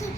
like